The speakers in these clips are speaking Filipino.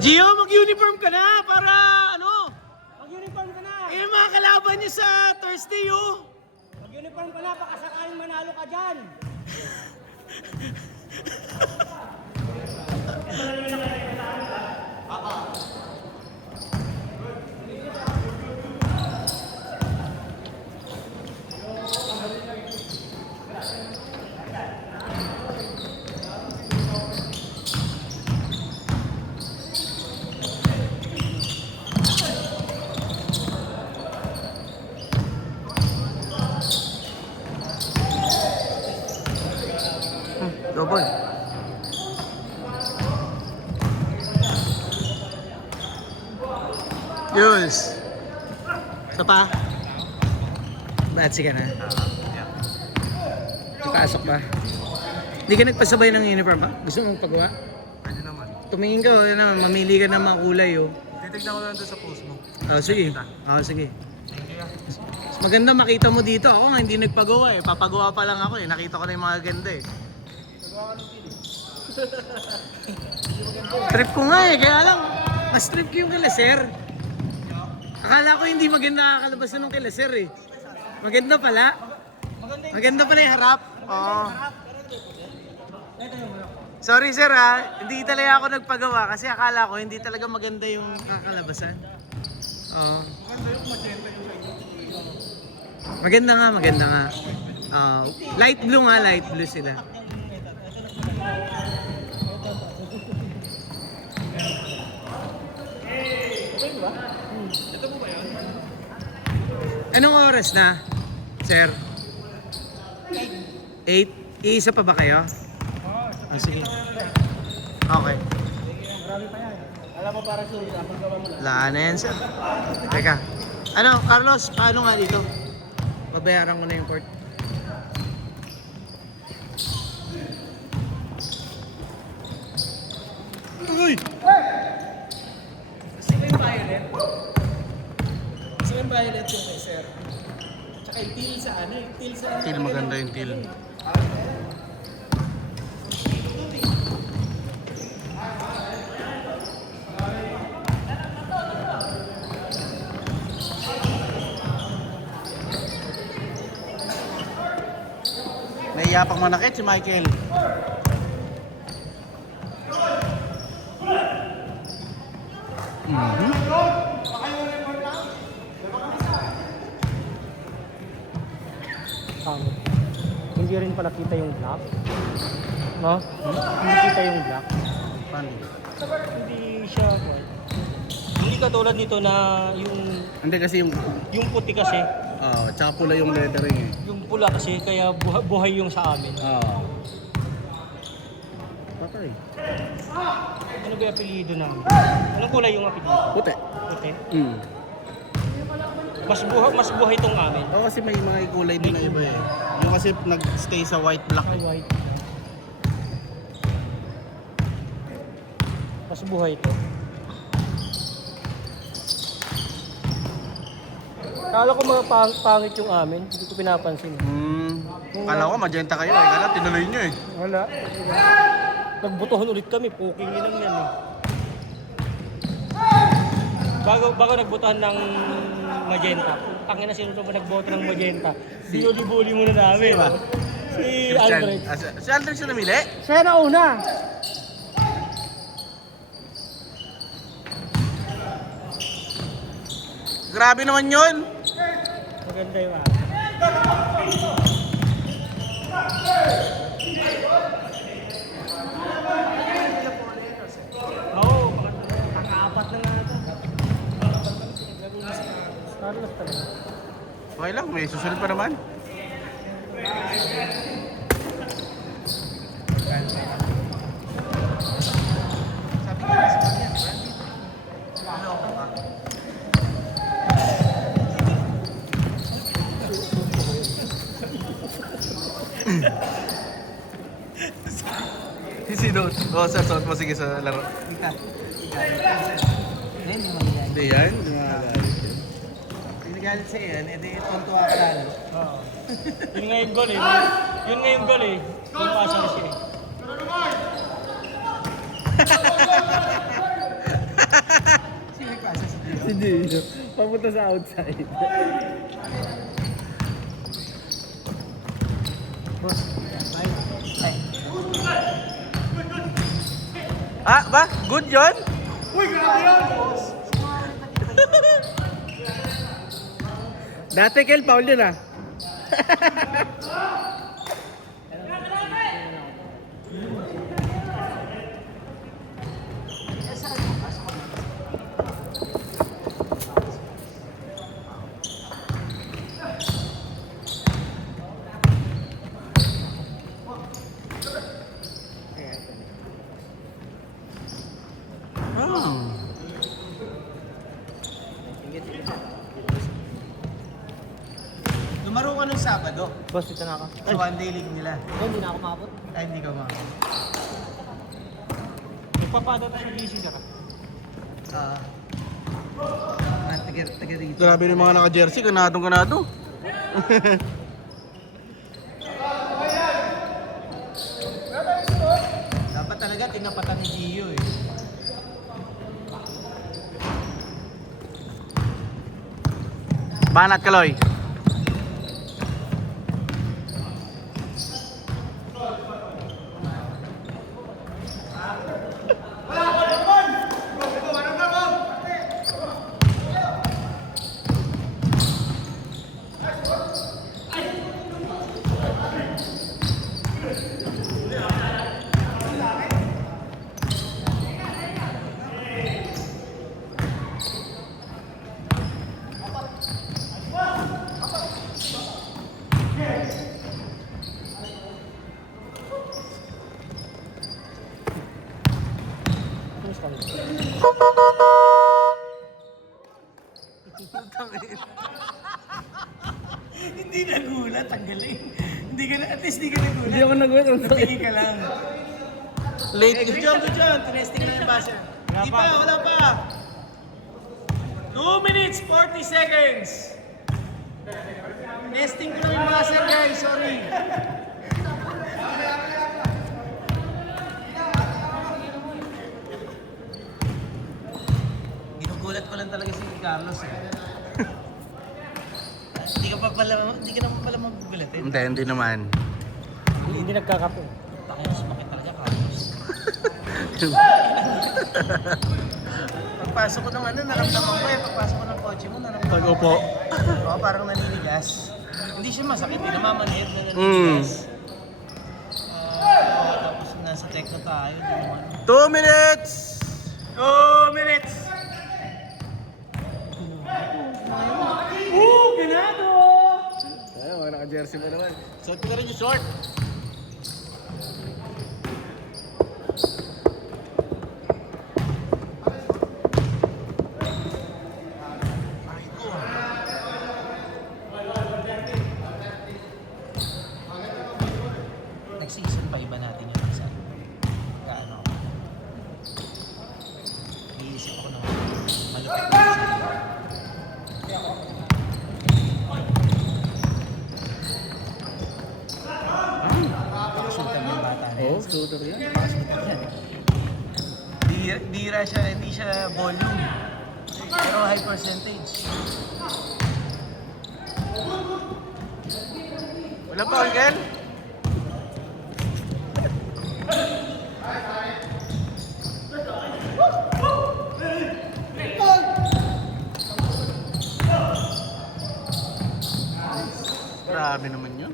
Gio, mag-uniform ka na para ano? Mag-uniform ka na! Eh, mga kalaban niyo sa Thursday, oh. Mag-uniform ka na, baka sakaling manalo ka dyan! Double. Yus. Isa pa? Batsi ka na? Ipasok ba? Hindi ka nagpasabay ng uniform ba? Gusto mong pagawa? Pwede naman. Tumingin ka, ano, mamili ka ng mga kulay, oh. Titignan ko lang doon sa post mo. Oh, sige. Oh, sige. Mas maganda makita mo dito. Ako nga hindi nagpagawa eh. Papagawa pa lang ako eh. Nakita ko na yung mga ganda eh. Trip ko nga eh. Kaya lang, mas trip ko yung kila sir. Akala ko hindi maganda kakalabasan ng kila sir eh. Maganda pala. Maganda pala yung harap. Oo. Sorry sir ha. Hindi talaga ako nagpagawa kasi akala ko hindi talaga maganda yung kakalabasan. Oo. Maganda nga, maganda nga. Light blue nga, light blue sila. Anong oras na, sir? 8? Iisa pa ba kayo? Sige. Okay. Marami pa yan. Alam mo para sure, paggawa mo lang. Laan na yan, sir. Teka. Ano, Carlos, paano nga dito? Babayaran ko na yung port. Uy! Kasi may violet. Kasi may violet yung kay sir. Tsaka yung teal sa ano, yung teal sa... Til, maganda yung til. Naiyapang manakit si Michael. Hindi rin pala kita yung black. No? Hindi kita yung black. Paano? Hindi siya. Hindi katulad nito na Hindi kasi yung... puti kasi. tsaka pula yung lettering eh. Yung pula kasi kaya buhay yung sa amin. Patay. Ano ba yung apelido namin? Anong kulay yung apelido? Puti. Puti. Mm. Mas buhay tong amin. Oo, kasi may mga kulay din na iba eh. Yung kasi nag-stay sa white black Ay, eh. white. Mas buhay to. Kala ko mga pangit yung amin. Hindi ko pinapansin. Kala ko magenta kayo eh. Kala tinuloy nyo eh. Wala. Nagbotohan ulit kami. Puking lang yan eh. Bago nagbotohan ng magenta. Tangin na sino ba nagboto ng magenta? Binuli-buli muna namin. Si Aldrich. Si Aldrich na namili? Siya na una. Grabe naman yun. Maganda yung Oo, pang-apat na nga ito. Carlos talaga. Okay lang, may susunod pa naman. Sino? Oo, sir, suot mo sige sa laro. Hindi yan, hindi magalit. Pinagalit sa yan, edi tuntua ka lalo. Oo. Yun nga yung goal eh. Yun nga yung goal eh. Yung pasa na siya eh. Gio. Papunta sa outside. Ah, ba? Good yun? Dati Kel, foul yun ah. Lumaro ka nung Sabado. Boss, dito na ako. Sa one day league nila. Hindi na ako maabot. Ay, hindi ka mga. Nagpapada tayo sa GC sir. Taga rito. Grabe yung mga naka-jersey, ganadong-ganado. Dapat talaga tinapatan ni Gio eh. Banat Kaloy. Hindi nagulat, ang galing. Hindi ka na, at least hindi ka nagulat. Hindi ako nagulat. Natingin ka lang. Late. Good job, good job. Tinesting lang yung buzzer. Hindi pa, wala pa. 2 minutes, 40 seconds. Nesting ko lang yung buzzer, guys. Sorry. Ginugulat ko lang talaga si Carlos eh. Hindi ka naman pala magugulat eh. Hindi naman. Hindi nagkakape. Bakit sumakit talaga, Carlos? Pagpasok ko ng ano, naramdaman ko eh. Pagpasok ko ng kotse mo, naramdaman Pag ko. upo. Oo, parang naninigas. Hindi siya masakit, hindi namamanhid, naninigas. Tapos nasa tech na tayo. 2 minutes! 2 minutes! Ganado! Ayun, mga naka-jersey mo naman. Suot ko na rin yung short. Nag-season pa iba natin yung isa. Kaano ako. Iisip ako ng malupit na isa. Pakasultan yung bata na yun. shooter yan. Pakasultan yan. Bira siya, hindi siya volume. Pero high percentage. Wala pa, Kel? Grabe naman yun.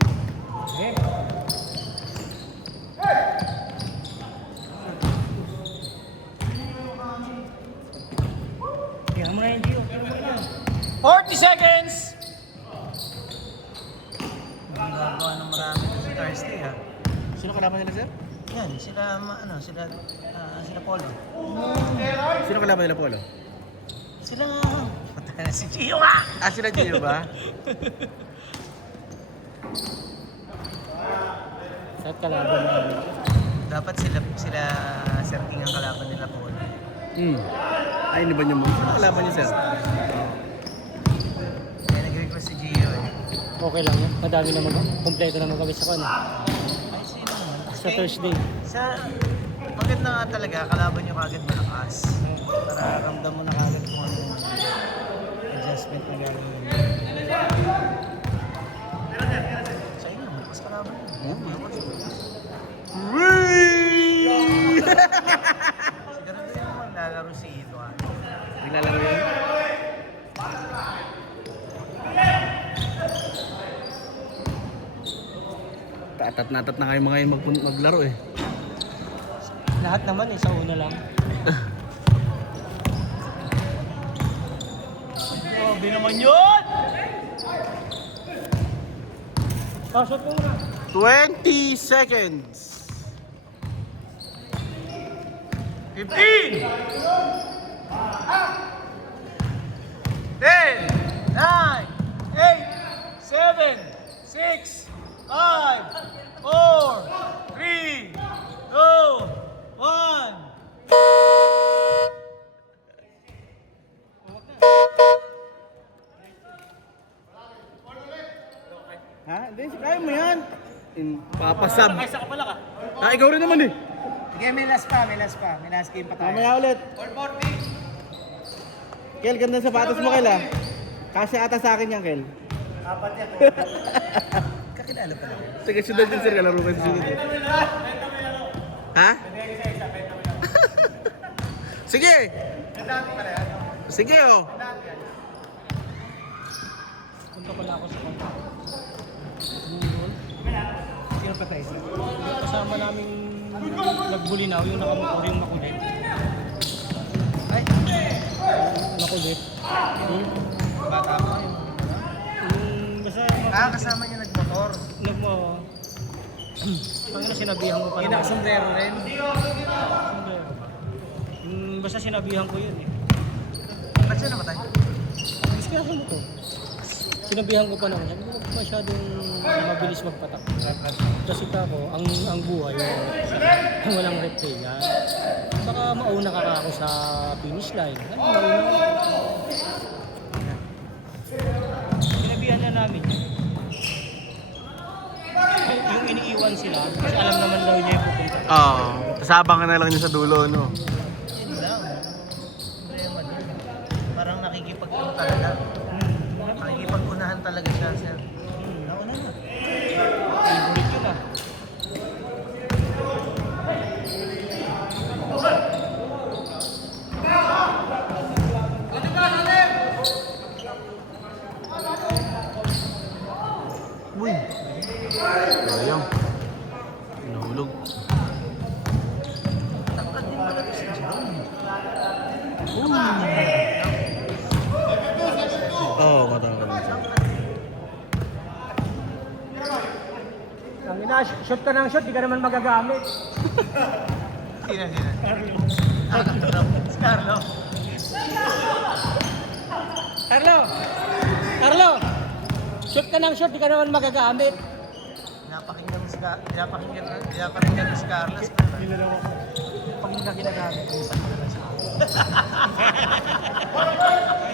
Kaya mo na yung Gio. 40 seconds! Ginagawa ng marami sa Thursday ha. Sino kalaban nila, sir? Yan, sila Polo. Sino kalaban nila, Polo? Sila patay na si Gio nga! Ah, sila Gio ba? Sa kalaban na. Dapat sila Sir King ang kalaban nila Polo. Ay, hindi ba niyo mo? Sino kalaban niyo, sir? Kaya nag-request si Gio eh. Okay lang yun. Madami naman. Kompleto naman kami sa kanya. Ay, sino naman? Sa Thursday. Maganda nga talaga, kalaban nyo kagad malakas. Para ramdam mo na kagad kung ano. harassment na gano'n. Sa'yo na, mas kalaban yun. Oo, mapas. Sigurado yun naman lalaro si Edouard. Naglalaro yan? Tatat na kayo mga yun maglaro eh. Lahat naman eh, sa una lang. Grabe naman yun! Pasok mo na. 20 seconds. 15! 10! 9! 8! 7! 6! 5! 4! 3! 2! 1! Ha? Hindi, kaya mo yan. Papasab. Isa ka pala ka. Ikaw rin naman eh. Sige, may last pa. May last game pa tayo. Mamaya ulit. Kel, ganda ng sapatos mo, Kel, ah. Kasi ata sa akin yan, Kel. Apat yan. Kakilala pala. Sige, sundan din, sir. Kalaro ka sa sunod. Ha? Sige! Sige, oh. Punta pala ako sa kontak. Sino pa tayo? Kasama namin nagbulinaw, yung nakamotor, yung makulit. Ay, Makulit. bata mo. Yung basta Kasama niya nagmotor. nagmo... Pangina sinabihan ko pa Yung nakasombrero rin. Basta sinabihan ko yun eh. Ba't siya namatay? Discuss mo to. Sinabihan ko pa naman, sabi ko huwag masyadong mabilis magpatak. Kasi ako, ang buhay, walang reptila. Baka mauna ka ako sa finish line. Ay, mauna. Sinabihan na namin yun. Yung iniiwan sila, kasi alam naman daw niya yung pupunta. Oo. Kasabang ka na lang niya sa dulo, no? Yun lang. Problema din. Parang nakikipag-ano talaga. Nakikipag-unahan talaga siya, sir. Nauna na. Favorite yun ah. Uy! Sayang. Pinahulog. Tangkad din pala si Jerome. Oo, matangkad. Ang ina, shoot ka ng shoot, di ka naman magagamit. Sino? Si Carlo. Carlo! Carlo! Shoot ka ng shoot, di ka naman magagamit. Pinapakinggan mo si Carlos. Pag hindi ka ginagamit, minsan ka lang siya.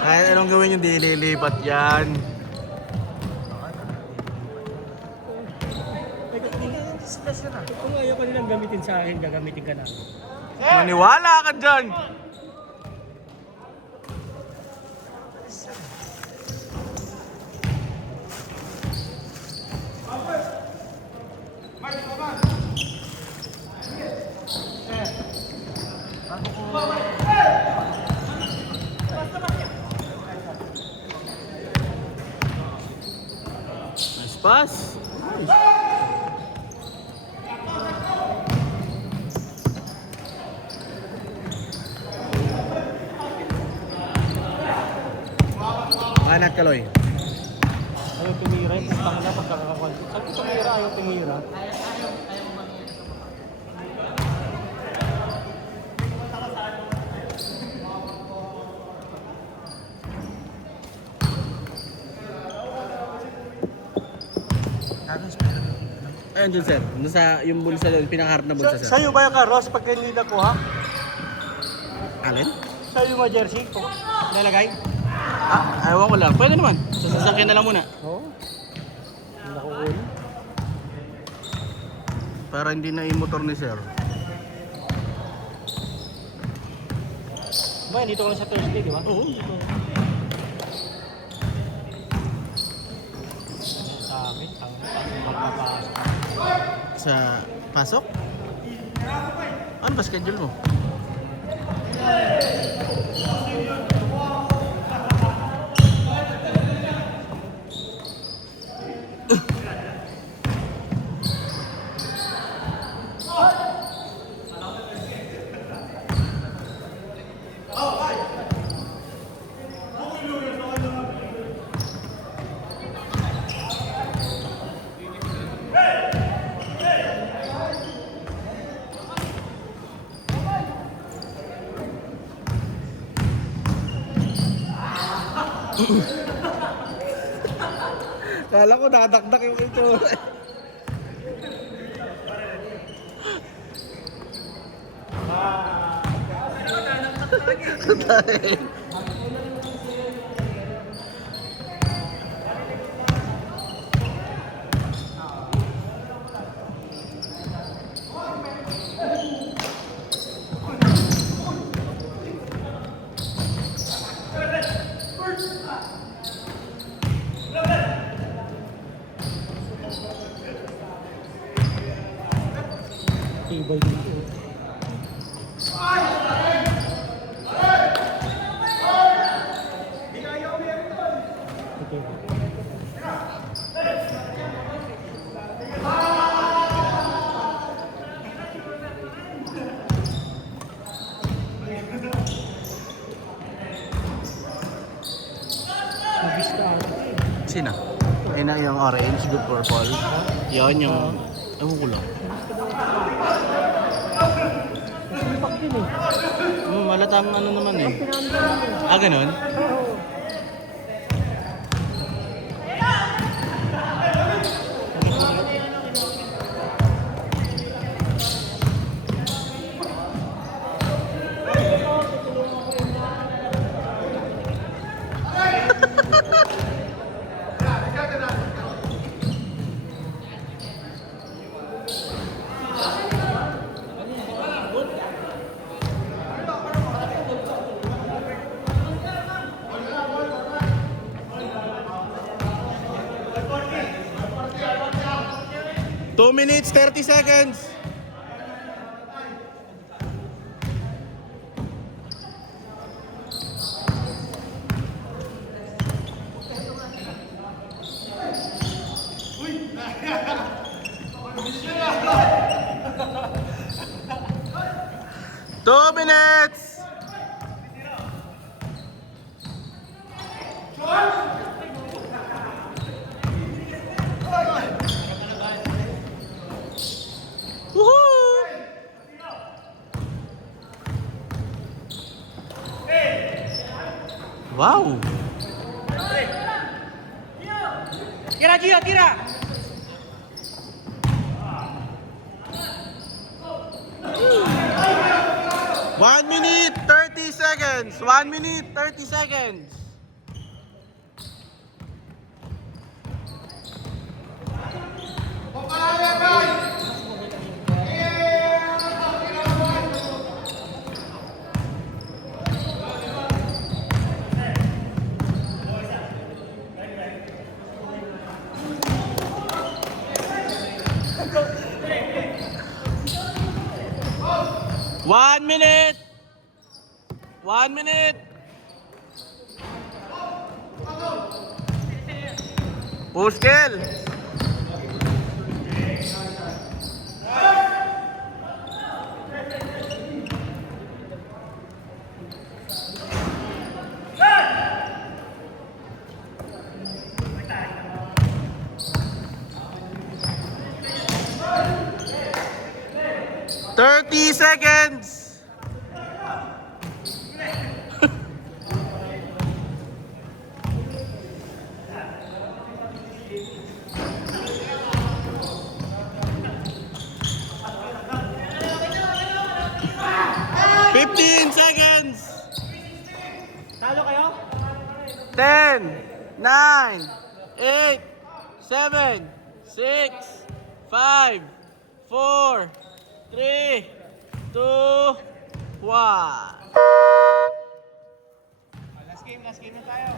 Kahit anong gawin yung dililipat yan. Kung ayaw ka nilang gamitin sa akin, gagamitin ka na. Maniwala ka dyan! Nice pass. Kanat Kaloy. Ayaw tumira, yung putang na pagkakakwal. Sabi tumira, ayaw tumira. Carlos, pero Ayun dun, sir. Dun sa yung bulsa doon, pinakaharap na bulsa, sir. Sa'yo ba yung Carlos pagka hindi nakuha? Alin? Sa'yo mo jersey? Kung nalagay? Ewan ko lang. Pwede naman. Sa sasakyan na lang muna. Oo. Hindi nakukuha. Para hindi na yung motor ni sir. Ba, dito ka lang sa Thursday, di ba? Oo, dito. Wait, ang magpapasok. Sa pasok? Ano ba schedule mo? Kala ko nadakdak yung ito. Tibay dito. Okay. Mabista ako. Sino? Ayun na yung orange, good purple. Yun yung... Ewan ko lang. Sumpak din eh. Malatang ano naman eh. Ah, ganun? Two minutes, 30 seconds. Two minutes. Woohoo! Wow! Tira, Gio, tira! One minute, 30 seconds. 1 minute, 30 seconds. One minute. 1 minute. Full scale. Thirty seconds. Talo kayo? 10, 9, 8, 7, 6, 5, 4, 3, 2, 1. Last game na tayo.